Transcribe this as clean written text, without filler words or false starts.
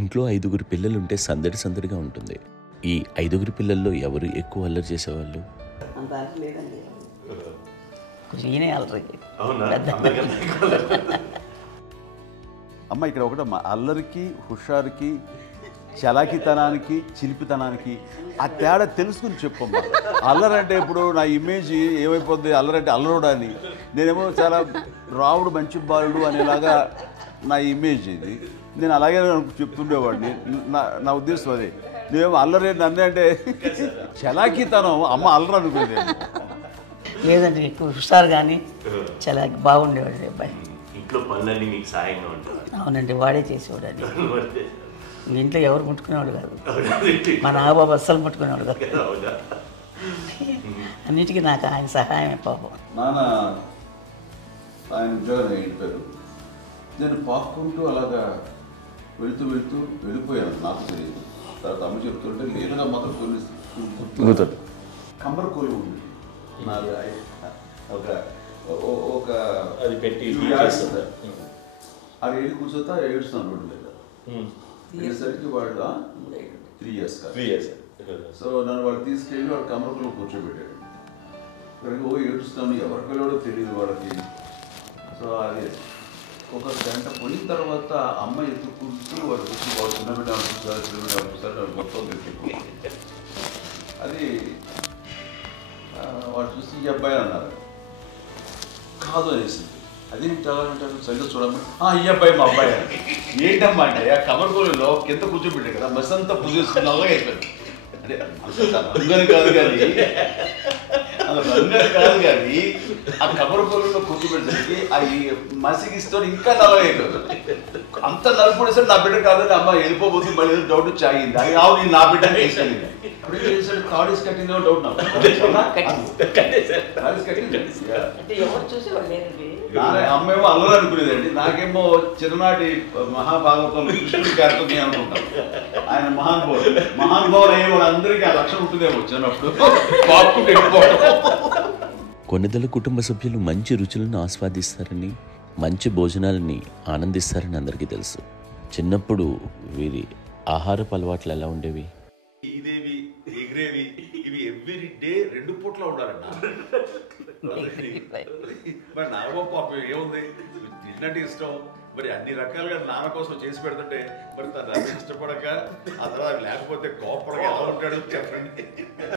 ఇంట్లో 5గురు పిల్లలుంటే సందడి సందడిగా ఉంటుంది. ఈ 5గురు పిల్లల్లో ఎవరు ఎక్కువ అల్లరి చేసేవాళ్ళు? అంత అల్లరి లేదండి. కొంచెం ఈయనే అల్లరి. అమ్మ ఇక్కడ ఒకటి అల్లరికి, హుషారుకి, చలాకితనానికి, చిలిపితనానికి ఆ తేడా తెలుసుకుని చెప్పమ్మా. అల్లరి అంటే ఇప్పుడు నా ఇమేజ్ ఏమైపోద్ది, అల్లరి అంటే అల్లరుడు అని. నేనేమో చాలా రావుడు మంచి బాలుడు అనేలాగా నా ఇమేజ్ ఇది. నేను అలాగే చెప్తుండేవాడిని. నా ఉద్దేశం అదే. నేనేమో అల్లరి నన్నే అంటే చలాకితనం అమ్మ అల్లరి అనుకునేది. లేదండి, ఎక్కువ హుషారు కానీ చాలా బాగుండేవాడు అబ్బాయి. ఇంట్లో పనులన్నీ మీకు సాయంగా ఉంటాయి? అవునండి, వాడే చేసేవాడు. అది ఇంట్లో ఎవరు ముట్టుకునేవాడు కాదు. మా నాగబాబు అస్సలు ముట్టుకునేవాడు కాదు. అన్నిటికీ నాకు ఆయన సహాయమే పాపం. నాన్న ఆయన ఉద్యోగం వెళ్ళిపోయారు. నేను పాక్కుంటూ అలాగా వెళుతూ వెళ్ళిపోయాను. నాకు తెలియదు. తర్వాత అమ్మ చెప్తుంటే లేదుగా మాత్రం కొన్ని కమ్మర కోలు ఉంది. ఒక అది పెట్టి అది వెళ్ళి కూర్చోతా ఏడుస్తున్నాను రోడ్డు మీద. వెళ్ళేసరికి వాళ్ళు 3 years సో నన్ను వాళ్ళు తీసుకెళ్ళి వాడు కమ్మరకులో కూర్చోబెట్టాడు. ఇక్కడికి ఏడుస్తాను, ఎవరి పిల్లడో తెలియదు వాళ్ళకి. సో అది ఒక గంట పోయిన తర్వాత అమ్మ ఎత్తుకుంటూ వాడు వచ్చి వాడు చిన్నబిడ్డ అనిపిస్తారు మొత్తం తెచ్చి అది వాడు చూసి ఈ అబ్బాయి అన్నారు. కాదు అనేసింది. అది అంటారు సరిగ్గా చూడమ్మా, ఈ అబ్బాయి మా అబ్బాయి అని. ఏంటమ్మా అంటే ఆ కమర్గోలులో కింద కూర్చోబెట్టాడు కదా, బస్ అంతా పూజేసుకున్నాగా అయిపోయింది. అంటే రంగని కాదు కానీ ఆ కమర్గోలులో కూర్చోబెట్టడానికి అవి మసిగిస్తూ ఇంకా నల్లగా అయిపోయింది. అంత నలుపుడేసరి నా బిడ్డ కాదని అమ్మ వెళ్ళిపోబోతుంది. మళ్ళీ డౌట్ వచ్చి ఆగింది. అది రావు నేను నా బిడ్డ వేసాను. అప్పుడు చేసాడు థర్డ్ ఇస్ కట్టిందో డౌట్ నాకు. అమ్మేమో అల్లరి అనుకునేదండి. నాకేమో చిన్ననాటి మహాభాగవతం కృష్ణుడి కార్యక్రమం అనుకుంటాను. ఆయన మహానుభావులు అయ్యే వాళ్ళందరికీ ఆ లక్షణం ఉంటుందేమో చిన్నప్పుడు. కొన్నిదల కుటుంబ సభ్యులు మంచి రుచులను ఆస్వాదిస్తారని, మంచి భోజనాలని ఆనందిస్తారని అందరికీ తెలుసు. చిన్నప్పుడు వీరి ఆహారపు అలవాట్లు ఎలా ఉండేవి? ఇదేవి ఎగిరేవి ఇవి ఎవ్రీ డే 2 పూట్ల ఉండాలన్న. మరి నాగబాబు పాపం ఏముంది, తిన్నట్టు ఇష్టం. మరి అన్ని రకాలుగా నాన్న కోసం చేసి పెడుతుంటే మరి తను ఇష్టపడక ఆ తర్వాత లేకపోతే కోపడక ఎలా ఉంటాడు చెప్పండి.